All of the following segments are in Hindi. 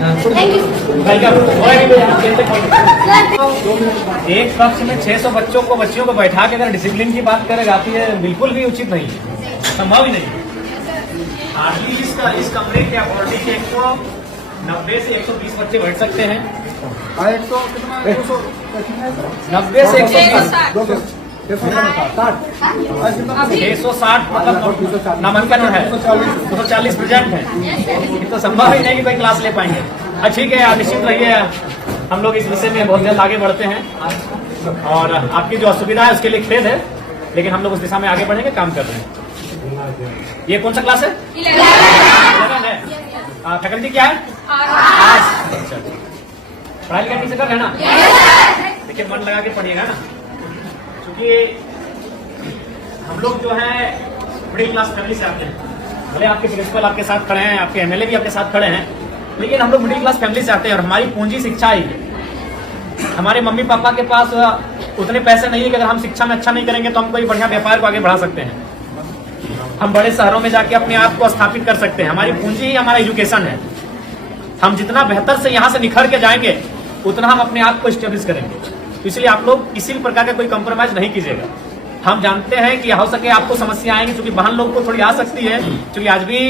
एक कक्ष में 600 बच्चियों को बैठा के अगर डिसिप्लिन की बात करें जाती है, बिल्कुल भी उचित नहीं है, संभव ही नहीं। हार्डली इस कमरे के अकॉर्डिंग 190 से 120 बच्चे बैठ सकते हैं। 90 से 120 660 मतलब नामांकन है, 240 प्रेजेंट है, ये तो संभव ही नहीं कि कोई क्लास ले पाएंगे। ठीक है, आप निश्चित रहिए, हम लोग इस विषय में बहुत जल्द आगे बढ़ते हैं और आपकी जो असुविधा है उसके लिए खेद है, लेकिन हम लोग उस दिशा में आगे बढ़ेंगे, काम कर रहे हैं। ये कौन सा क्लास है? 11 है। फैकल्टी क्या है? अच्छा, पढ़ाई लिखाई ठीक से कर रहे हैं ना? देखिए, मन लगा के पढ़िएगा ना, क्योंकि हम लोग जो है मिडिल क्लास फैमिली से आते हैं। भले आपके प्रिंसिपल आपके साथ खड़े हैं, आपके एमएलए भी आपके साथ खड़े हैं, लेकिन हम लोग मिडिल क्लास फैमिली से आते हैं और हमारी पूंजी शिक्षा ही है। हमारे मम्मी पापा के पास उतने पैसे नहीं है कि अगर हम शिक्षा में अच्छा नहीं करेंगे तो हम कोई बढ़िया व्यापार को आगे बढ़ा सकते हैं, हम बड़े शहरों में जाके अपने आप को स्थापित कर सकते हैं। हमारी पूंजी ही हमारा एजुकेशन है। हम जितना बेहतर से यहाँ से निखर के जाएंगे उतना हम अपने आप को स्टेब्लिश करेंगे। इसलिए आप लोग किसी भी प्रकार का कोई कंप्रोमाइज नहीं कीजिएगा। हम जानते हैं कि हो सके आपको समस्या आएंगी, क्योंकि बहन लोगों को थोड़ी आ सकती है, क्योंकि आज भी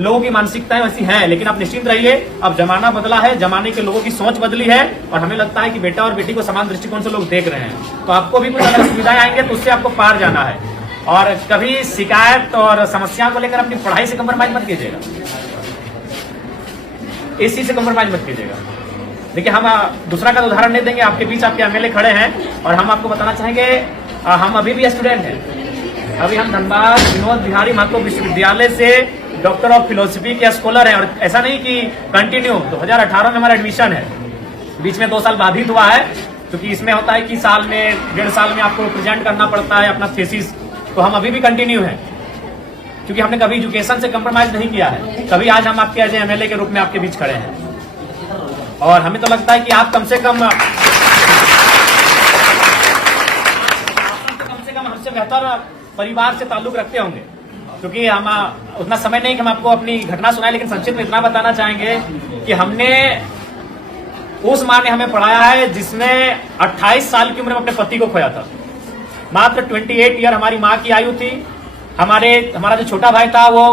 लोगों की मानसिकताएं वैसी हैं, लेकिन आप निश्चिंत रहिए, अब जमाना बदला है, जमाने के लोगों की सोच बदली है और हमें लगता है कि बेटा और बेटी को समान दृष्टिकोण से लोग देख रहे हैं। तो आपको भी कुछ अगर सुविधाएं आएंगे तो उससे आपको पार जाना है और कभी शिकायत और समस्या को लेकर अपनी पढ़ाई से कंप्रोमाइज मत कीजिएगा, इस चीज से कंप्रोमाइज मत कीजिएगा। देखिए, हम दूसरा का उदाहरण नहीं देंगे, आपके बीच आपके एमएलए खड़े हैं और हम आपको बताना चाहेंगे, हम अभी भी स्टूडेंट हैं। अभी हम धनबाद विनोद बिहारी महतो विश्वविद्यालय से डॉक्टर ऑफ फिलोसफी के स्कॉलर हैं और ऐसा नहीं कि कंटिन्यू 2018 में हमारा एडमिशन है, बीच में 2 साल बाधित हुआ है, क्योंकि इसमें होता है कि साल में 1.5 साल में आपको प्रेजेंट करना पड़ता है अपना थीसिस। तो हम अभी भी कंटिन्यू हैं, क्योंकि हमने कभी एजुकेशन से कंप्रोमाइज नहीं किया है। कभी आज हम आपके एज एमएलए के रूप में आपके बीच खड़े हैं और हमें तो लगता है कि आप कम से कम हमसे बेहतर परिवार से ताल्लुक रखते होंगे, क्योंकि हम उतना समय नहीं कि हम आपको अपनी घटना सुनाए, लेकिन संक्षिप्त में इतना बताना चाहेंगे कि हमने उस माँ ने हमें पढ़ाया है जिसमें 28 साल की उम्र में अपने पति को खोया था। मात्र 28 ईयर हमारी माँ की आयु थी। हमारा जो छोटा भाई था वो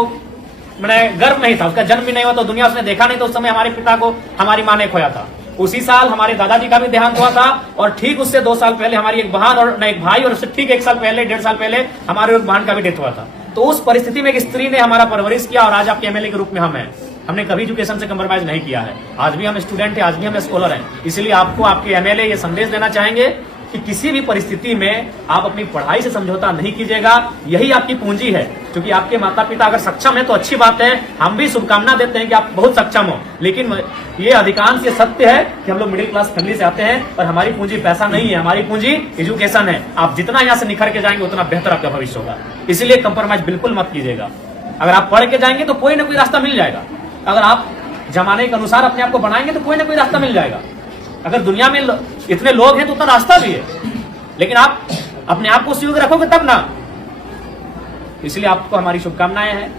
मैंने गर्भ नहीं था, उसका जन्म भी नहीं हुआ, तो दुनिया उसने देखा नहीं, तो उस समय हमारे पिता को हमारी माँ ने खोया था। उसी साल हमारे दादाजी का भी देहांत हुआ था और ठीक उससे 2 साल पहले हमारी एक बहन और एक भाई, और उससे ठीक 1 साल पहले 1.5 साल पहले हमारे एक बहन का भी डेथ हुआ था। तो उस परिस्थिति में एक स्त्री ने हमारा परवरिश किया और आज आपके एमएलए के रूप में हम हैं। हमने कभी एजुकेशन से कंप्रोमाइज नहीं किया है। आज भी हम स्टूडेंट हैं, आज भी हम स्कॉलर हैं। इसलिए आपको आपके एमएलए ये संदेश देना चाहेंगे कि किसी भी परिस्थिति में आप अपनी पढ़ाई से समझौता नहीं कीजिएगा, यही आपकी पूंजी है। क्योंकि आपके माता पिता अगर सक्षम है तो अच्छी बात है, हम भी शुभकामना देते हैं कि आप बहुत सक्षम हो, लेकिन ये अधिकांश ये सत्य है कि हम लोग मिडिल क्लास फैमिली से आते हैं और हमारी पूंजी पैसा नहीं है, हमारी पूंजी एजुकेशन है। आप जितना यहाँ से निखर के जाएंगे उतना बेहतर आपका भविष्य होगा। इसीलिए कंप्रोमाइज बिल्कुल मत कीजिएगा। अगर आप पढ़ के जाएंगे तो कोई ना कोई रास्ता मिल जाएगा। अगर आप जमाने के अनुसार अपने आप को बनाएंगे तो कोई ना कोई रास्ता मिल जाएगा। अगर दुनिया में इतने लोग हैं तो उतना रास्ता भी है, लेकिन आप अपने आप को उस योग्य रखोगे तब ना। इसलिए आपको हमारी शुभकामनाएं हैं,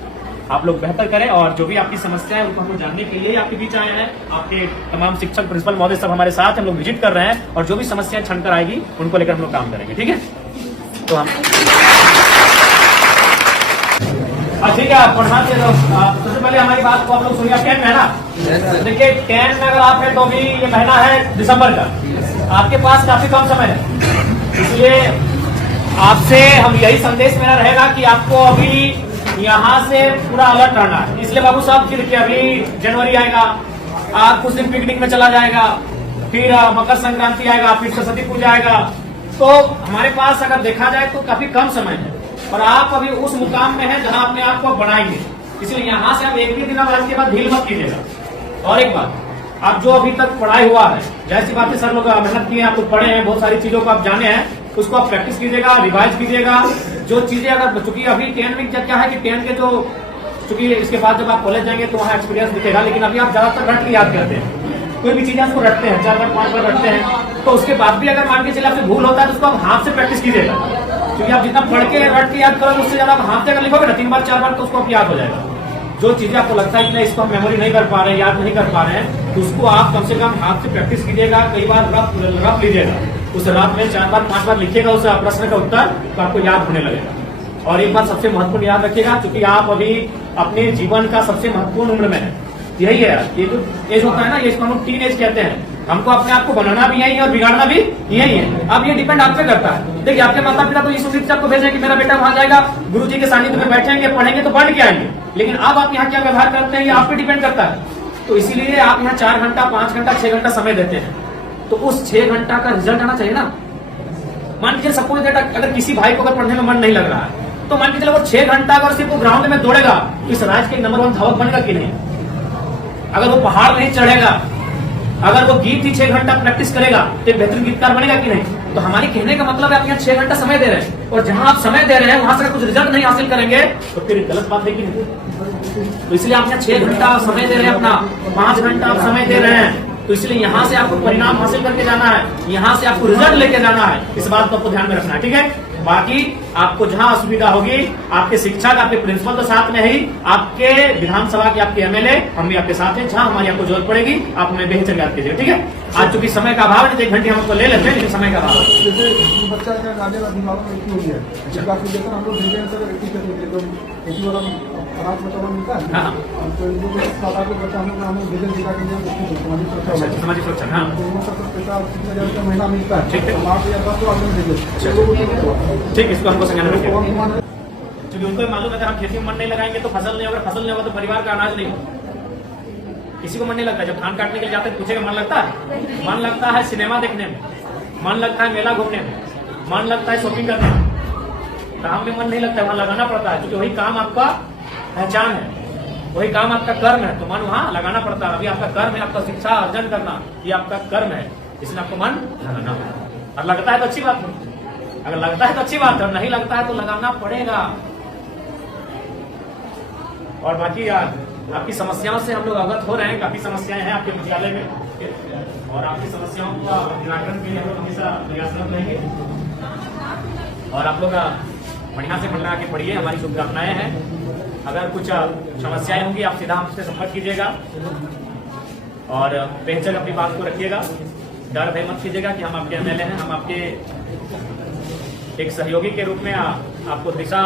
आप लोग बेहतर करें और जो भी आपकी समस्या है उनको हम जानने के लिए आपके बीच आए हैं। आपके तमाम शिक्षक प्रिंसिपल महोदय सब हमारे साथ हम लोग विजिट कर रहे हैं और जो भी समस्याएं छनकर आएगी उनको लेकर हम लोग काम करेंगे। ठीक है, तो हम ठीक है, पढ़ना चाहिए। सबसे पहले हमारी बात को आप लोग सुनिए। 10 महीना, देखिए 10 में अगर आप है तो अभी ये महीना है दिसंबर का, आपके पास काफी कम समय है। इसलिए आपसे हम यही संदेश मेरा रहेगा कि आपको अभी यहाँ से पूरा अलर्ट रहना है। इसलिए बाबू साहब, देखिए अभी जनवरी आएगा, आप कुछ दिन पिकनिक में चला जाएगा, फिर मकर संक्रांति आएगा, फिर सरस्वती पूजा आएगा, तो हमारे पास अगर देखा जाए तो काफी कम समय है और आप अभी उस मुकाम में हैं जहां अपने आप को बढ़ाएंगे। इसलिए यहाँ से आप एक भी दिन और इसके बाद ढील मत कीजिएगा। और एक बात, आप जो अभी तक पढ़ाई हुआ है, जैसी बात है सर लोग मेहनत किए, आप लोग पढ़े हैं, बहुत सारी चीजों को आप जाने हैं, उसको आप प्रैक्टिस कीजिएगा, रिवाइज कीजिएगा। जो चीजें अगर, चूंकि अभी 10 में क्या है कि 10 के जो, चूंकि इसके बाद जब आप कॉलेज जाएंगे तो वहाँ एक्सपीरियंस दिखेगा, लेकिन अभी आप ज्यादातर रट के याद करते हैं, कोई भी चीजें आपको रटते हैं, 4 बार 5 बार रटते हैं, तो उसके बाद भी अगर मान के चले आपसे भूल होता है तो उसको आप हाथ से प्रैक्टिस कीजिएगा। क्योंकि आप जितना पढ़ के रट के याद करोगे उससे ज्यादा आप हाथ से अगर लिखोगे ना 3 बार 4 बार तो उसको आप याद हो जाएगा। जो चीजें आपको लगता है कि इसको हम मेमोरी नहीं कर पा रहे हैं, याद नहीं कर पा रहे हैं, तो उसको आप कम से कम हाथ से प्रैक्टिस कीजिएगा, कई बार रफ लीजिएगा, उस रात में 4 बार 5 बार लिखिएगा उस प्रश्न का उत्तर, तो आपको याद होने लगेगा। और एक बात सबसे महत्वपूर्ण याद रखिएगा, क्योंकि आप अभी अपने जीवन का सबसे महत्वपूर्ण उम्र में है, यही है ये जो एज होता है ना, ये इसको हम लोग टीन एज कहते हैं। हमको अपने आप को बनाना भी यही है और बिगाड़ना भी यही है। अब ये डिपेंड आप पे करता है। देखिए आपके माता पिता तो इस उम्मीद से आपको भेजें कि मेरा बेटा वहां जाएगा, गुरुजी के सानिध्य में बैठेंगे, पढ़ेंगे तो पढ़ के आएंगे, लेकिन अब आप यहाँ क्या व्यवहार करते हैं ये आप पे डिपेंड करता है। तो इसीलिए आप यहाँ 4 घंटा 5 घंटा 6 घंटा समय देते हैं, तो उस 6 घंटा का रिजल्ट आना चाहिए ना। मान लीजिए सपोज दैट अगर किसी भाई को अगर पढ़ने में मन नहीं लग रहा है, तो मान के चलो वो 6 घंटा अगर सिर्फ वो ग्राउंड में दौड़ेगा, इस राज्य के नंबर 1 धावक बनेगा कि नहीं? अगर वो पहाड़ नहीं चढ़ेगा, अगर वो गीत ही 6 घंटा प्रैक्टिस करेगा तो एक बेहतरीन गीतकार बनेगा कि नहीं? तो हमारे कहने का मतलब है आप यहाँ 6 घंटा समय दे रहे हैं, और जहां आप समय दे रहे हैं वहां से कुछ रिजल्ट नहीं हासिल करेंगे तो फिर गलत बात है कि नहीं? तो इसलिए आप यहाँ 6 घंटा समय दे रहे हैं, अपना 5 घंटा आप समय दे रहे हैं, तो इसलिए यहाँ से आपको परिणाम हासिल करके जाना है, यहाँ से आपको रिजल्ट लेके जाना है। इस बात को आपको ध्यान में रखना है, ठीक है? बाकी आपको जहां असुविधा होगी, आपके शिक्षक आपके प्रिंसिपल तो साथ में ही, आपके विधानसभा के आपके एमएलए हम भी आपके साथ हैं, जहां हमारी आपको जरूरत पड़ेगी आप हमें बेहतर याद कीजिए, ठीक है? आज चूंकि समय का अभाव है, 1 घंटे हम उसको ले लेते हैं, लेकिन समय का अभाव है। जैसे बच्चा का गाने का दिमाग में इतनी हुई है, जिसका एप्लीकेशन हम लोग भेजे हैं सर, एक वाला अनाज मतलब मिलता है। हाँ तो जो सादा के बच्चा हम लोग भेजे दिखा के सामाजिक सुरक्षा, हाँ पैसा 30,000 का महीना मिलता है, ठीक है। 8 या 10 तो आदमी भेजे, ठीक, इसको हमको समझाना रखिएगा, क्योंकि उनको मालूम है अगर हम खेती में मन नहीं लगाएंगे तो फसल नहीं होगा, फसल नहीं होगा तो परिवार का अनाज नहीं होगा। किसी को मन नहीं लगता, जब धान काटने के लिए जाते हैं पूछेगा मन लगता है? मन लगता है सिनेमा देखने में, मन लगता है मेला घूमने में, मन लगता है शॉपिंग करने में, काम में मन नहीं लगता है, वहां लगाना पड़ता है, क्योंकि वही काम आपका पहचान है, वही काम आपका कर्म है, तो मन वहां लगाना पड़ता है। अभी आपका कर्म है, आपका शिक्षा अर्जन करना, ये आपका कर्म है, इसलिए आपको मन लगाना है। और लगता है तो अच्छी बात है, अगर लगता है तो अच्छी बात है, और नहीं लगता है तो लगाना पड़ेगा। और बाकी आपकी समस्याओं से हम लोग अवगत हो रहे हैं, काफी समस्याएं हैं आपके विद्यालय में, और आपकी समस्याओं का निराकरण के लिए हम लोग हमेशा प्रयासरत रहेंगे। और आप लोग बढ़िया से मन लगा के पढ़िए, हमारी शुभकामनाएं हैं। अगर कुछ समस्याएं होंगी आप सीधा हमसे संपर्क कीजिएगा, और बेहतर अपनी बात को रखिएगा, डर भय मत कीजिएगा कि हम आपके एमएलए हैं, हम आपके एक सहयोगी के रूप में आपको दिशा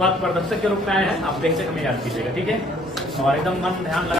पथ प्रदर्शक के रूप में आए हैं, आप बेहतर हमें याद कीजिएगा, ठीक है? और एकदम मन ध्यान लगा